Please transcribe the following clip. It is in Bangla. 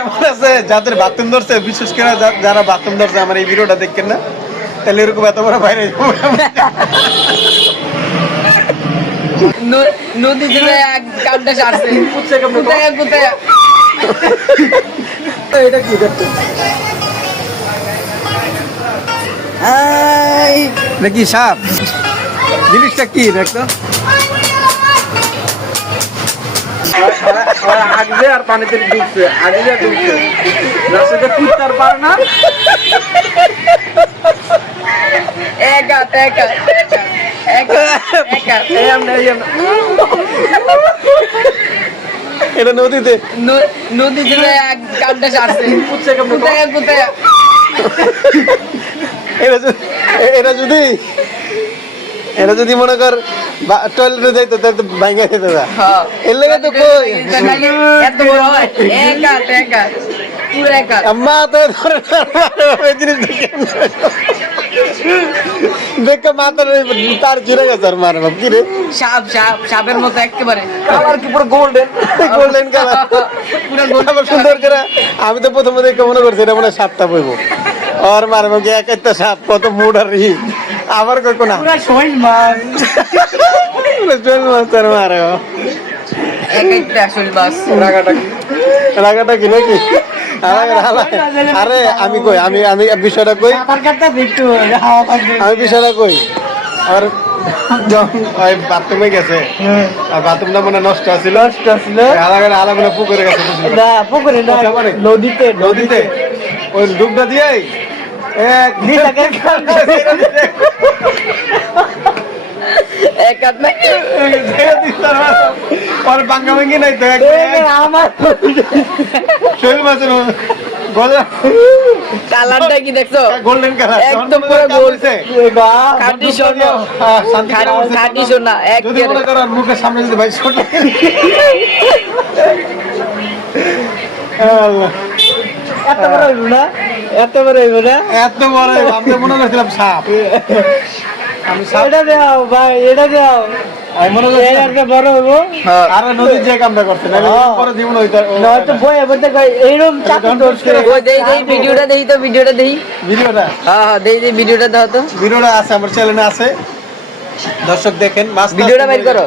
এমন আছে যাদের বাথরুম ধরছে, বিশেষ করে যারা বাথরুম ধরছে আমার এই ভিডিওটা দেখেন না, তাহলে এরকম এত বড় বাইরে নদী থেকে কামটা সারছে কোথায় কোথায় এটা কি দেখতে নাকি সাপ, জিনিসটা কি দেখতো আগে আর পানিতে ডুবছে, আগে আর ডুবছে রাস্তাতে কুদতে আর পারে না। একা একা একা একা এটা নদীতে নদী থেকে কামটা সারছে কোথায় কোথায় এরা যদি মনে কর টয়লেটে যাইতো তাহলে তো ভাঙা যেত না। এর লেগে তো কই এত বড় হয় একা একা পুরো একা আম্মা তো ধরে এই জিনিস দেখে মাথার তার জুড়ে গেছে আর মারব কি রে, সাপের মতো একেবারে কালার কি পুরো গোল্ডেন গোল্ডেন কালার পুরো সুন্দর করে। আমি তো প্রথমে দেখে মনে করছি এটা মনে হয় সাপটা বইবো আর মারবো কি এক একটা সাপ কত মুড আর ই আবার কই কোনা পুরো শৈল মাছ চল মাছ আর মারো এক একটা শৈল মাছ রাগাটা কি নাকি। আরে আমি কই আমি আমি বিষয়টা কই আমি বিষয়টা কই আর যখন ওই বাথরুমে গেছে আর বাথরুমটা মনে নষ্ট আছিল আলাদা মনে পুকুরে গেছে না পুকুরে না নদীতে নদীতে ওই ডুবটা দিয়ে এক এক হাত না আর বাঙ্গা ভাঙ্গি নাই তো আমার শৈল মাছের কালারটা কি দেখছো গোল্ডেন কালার একদম পুরো গোল খাঁটি সোনা খাঁটি সোনা যদি মনে করো মুখের সামনে যদি ভাই ছোট এত বড় হইব না এত বড় হইব না এত বড় আমি মনে করছিলাম সাপ। আমি এটা দাও ভাই এটা দাও আমি মনে করছিলাম বড় হইব আর নদীর যে কামটা করছে না পরে জীবন হইতো নয়তো বইয়ে বলতে এইরকম ভিডিওটা দেই তো ভিডিওটা দেই ভিডিওটা হ্যাঁ দেই ভিডিওটা দাও তো ভিডিওটা আছে আমার চ্যানেলে আছে, দর্শক দেখেন। ভিডিওটা বের করো।